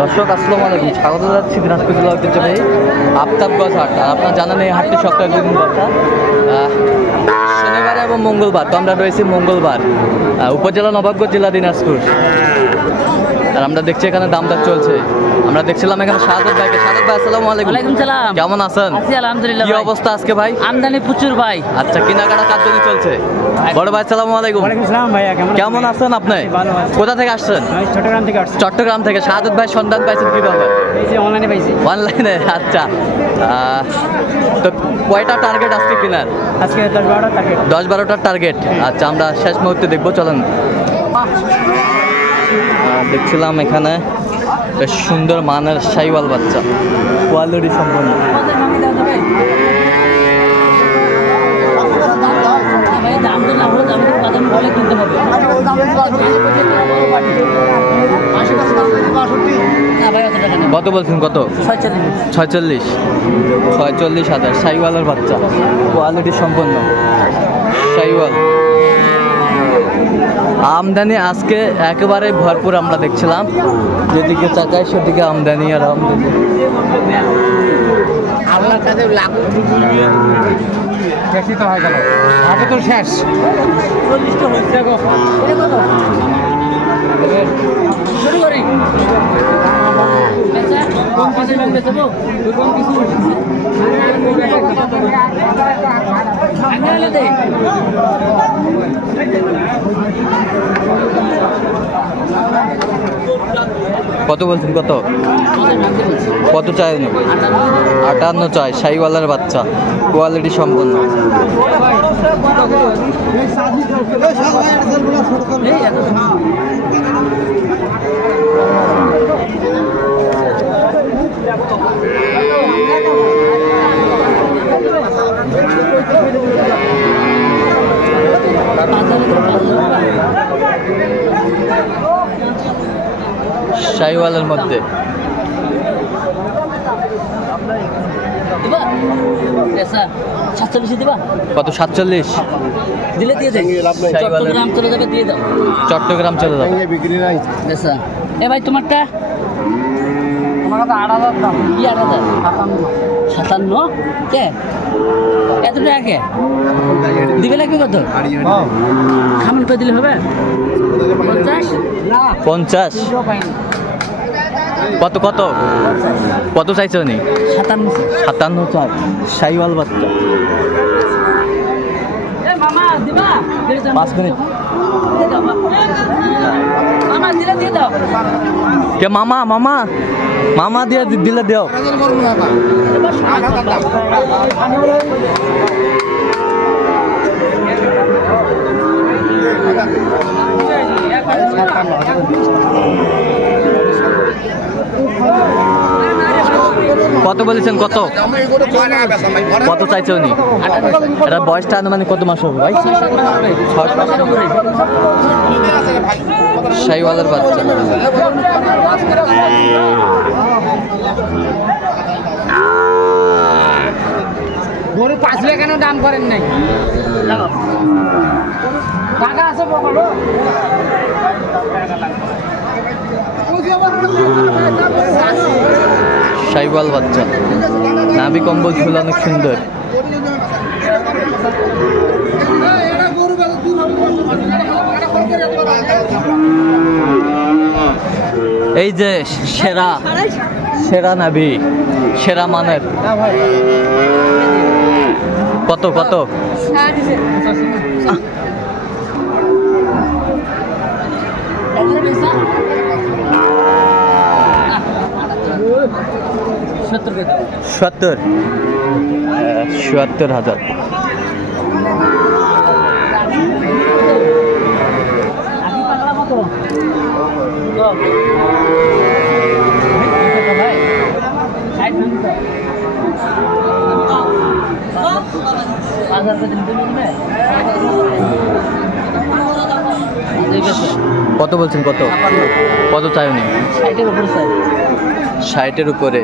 দর্শক, আসসালামু আলাইকুম। স্বাগত জানাচ্ছি দিনাজপুর জেলা ঐতিহ্যবাহী আফতাবগঞ্জ হাট আর আপনার জানেন এই হাটটি সপ্তাহে দুই দিন বসা। শনিবার এবং মঙ্গলবার, তো আমরা রয়েছি মঙ্গলবার উপজেলা নবাবগঞ্জ জেলা দিনাজপুর। আর আমরা দেখছি এখানে দাম দর চলছে। আমরা দেখছিলাম এখানে সাদত ভাইকে। সাদত ভাই আসসালামু আলাইকুম। ওয়ালাইকুম সালাম। কেমন আছেন? আছি আলহামদুলিল্লাহ কি অবস্থা আজকে ভাই? আমদানি প্রচুর ভাই। আচ্ছা কেনাকাটা কার জন্য চলছে? বড় ভাই আসসালামু আলাইকুম। ওয়ালাইকুম সালাম ভাইয়া কেমন কেমন আছেন আপনি? ভালো আছি। কোথা থেকে আসছেন? আমি চট্টগ্রাম থেকে আসছি। চট্টগ্রাম থেকে। শাহাদত ভাই সন্ধান পাইছেন কীভাবে? এই যে অনলাইনে পাইছি। অনলাইনে আচ্ছা। আহ, তো কয়টা টার্গেট আজকে কেনার? আজকে দশ বারোটা টার্গেট দশ বারোটার টার্গেট আচ্ছা আমরা শেষ মুহূর্তে দেখব। চলেন। দেখছিলাম এখানে বেশ সুন্দর মানের সাইওয়াল বাচ্চা। কোয়ালিটি সম্পন্ন। কত বলছেন কত? ছয়চল্লিশ। ছয়চল্লিশ হাজার। সাইওয়ালের বাচ্চা। কোয়ালিটি সম্পন্ন। সাইওয়াল। আমদানি আজকে একেবারে ভরপুর আমরা দেখছিলাম। যেদিকে চাকায় সেদিকে আমদানি আর আমদানি। তো হয়ে গেল। আগে তো শেষ। কিছু? কত বলছেন কত? কত চাই? আটান্ন চাই সাইওয়ালের বাচ্চা কোয়ালিটি সম্পন্ন। এই মধ্যে। কত সাতচল্লিশ? দিলে দিয়ে চট্টগ্রাম চলে যাবে দিয়ে দাও। চট্টগ্রাম চলে যাবে। এ ভাই তোমারটা? আমার কাছে আট হাজার দাম। কি আট হাজার? সাতান্ন। সাতান্ন? কে? এত টাকা কে? দিবে লাগবে কত? খামন করে দিলে হবে? পঞ্চাশ? না। পঞ্চাশ। কত কত? কত চাইছে উনি? সাতান্ন সাতান্ন চার সাইওয়াল বাচ্চা। মামা দিবা? দিয়ে দাও। পাঁচ মিনিট। কে মামা মামা? মামা দিয়ে দি- দিলে দেও। কত বলেছেন কত? কত চাইছে উনি? এটা বয়সটা আনুমানিক কত মাস হবে ভাই? ছয় শাহিওয়ালের বাচ্চা। গরু পাঁচলে কেন দাম করেন নাই? টাকা আছে পকেটে শাইওয়াল বাচ্চা। নাভি কম্বল ঝুল অনেক সুন্দর। এই যে সেরা সেরা নাভি, সেরা মানের। কত কত সত্তর করে দাও সত্তর চুয়াত্তর হাজার আগে পাগলা মতো তো ভাই ষাট ভাঙতে পাঁচ হাজার করে দিন হাজার। কত বলছেন কত? কত চাই উনি? ষাটের উপরে।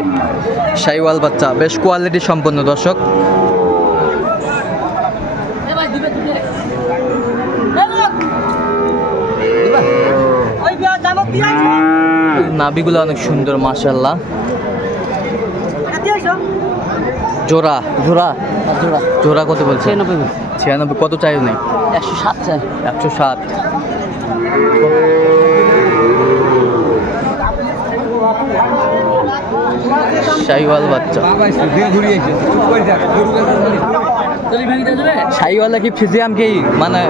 শাইওয়াল বাচ্চা বেশ কোয়ালিটি সম্পন্ন দর্শক। নাবিগুলো অনেক সুন্দর মাশাল্লাহ জোড়া জোড়া জোড়া। জোড়া কত বলছে? ছিয়ানব্বই ছিয়ানব্বই কত চাই নেই একশো সাত চাই। একশো সাত। শাহিওয়াল বাচ্চা। শাহিওয়ালা কি ফিজিয়াম কি? মানে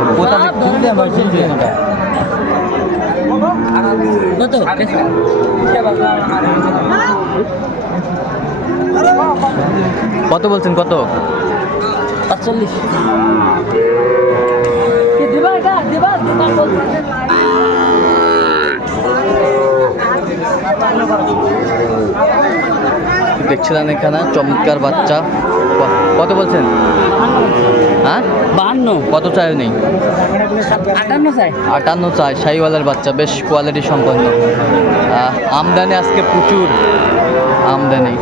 কত বলছেন কত? পাঁচচল্লিশ। দেখছিলেন এখানে চমৎকার বাচ্চা। কত বলছেন? হ্যাঁ? বাহান্ন। কত চায় নেই আটান্ন চাই। আটান্ন চাই শাহিওয়ালার বাচ্চা বেশ কোয়ালিটি সম্পন্ন। আমদানি আজকে প্রচুর। আমদানি।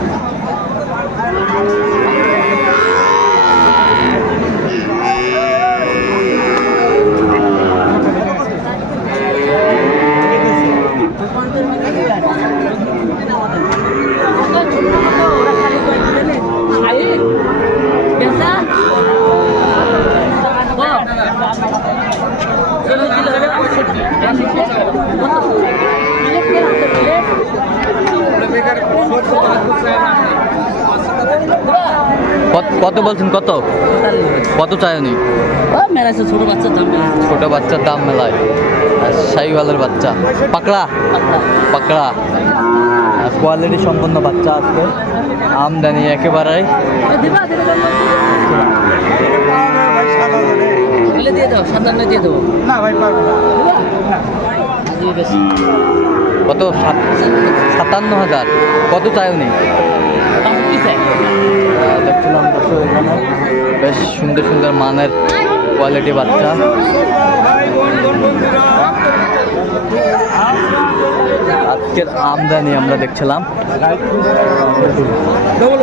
কত- কত বলছেন কত? কত চাই মেলাইছে ছোট বাচ্চার দাম ছোট বাচ্চার দাম মেলায়। আর শাহিওয়ালের বাচ্চা। পাকড়া? পাকড়া। কোয়ালিটি সম্পন্ন বাচ্চা আজকে। আমদানি একেবারেই। বেশি কত? সাতান্ন হাজার। কত চাই চাই দেখছিলাম বেশ সুন্দর সুন্দর মানের কোয়ালিটি বাচ্চা। আজকের আমদানি আমরা দেখছিলাম। ডবল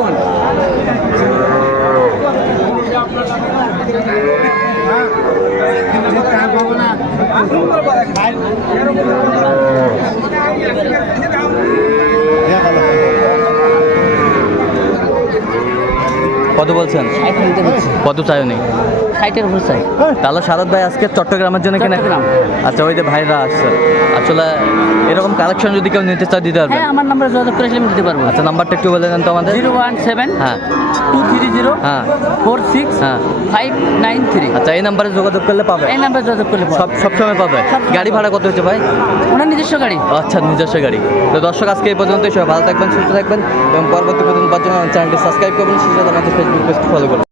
কত বলছেন? কত চাই নেই? ষাটের উপর চাই। তাহলে সারদ ভাই আজকে চট্টগ্রামের জন্য কিনা। আচ্ছা ওই যে ভাইরা আসছে। আসলে এরকম কালেকশন যদি কেউ নিতে চায় দিতে পারবেন। হ্যাঁ আমার নাম্বারে যোগাযোগ করেছিলাম দিতে পারব। আচ্ছা নাম্বারটা একটু বলে দেন তো আমাদের। জিরো ওয়ান সেভেন হ্যাঁ। টু থ্রি জিরো হ্যাঁ। ফোর সিক্স হ্যাঁ। Five nine three. আচ্ছা এই নাম্বারে যোগাযোগ করলে পাবে? এই নাম্বারে যোগাযোগ করলে সব সবসময় পাবে? গাড়ি ভাড়া কত হচ্ছে ভাই? ওনার নিজস্ব গাড়ি। আচ্ছা নিজস্ব গাড়ি। তো দর্শক আজকে এই পর্যন্তই। সবাই ভালো থাকবেন সুস্থ থাকবেন এবং পরবর্তী পর্যন্ত চ্যানেলটি সাবস্ক্রাইব করবেন সেই সাথে আমাদের ফেসবুক পেজ ফলো করবেন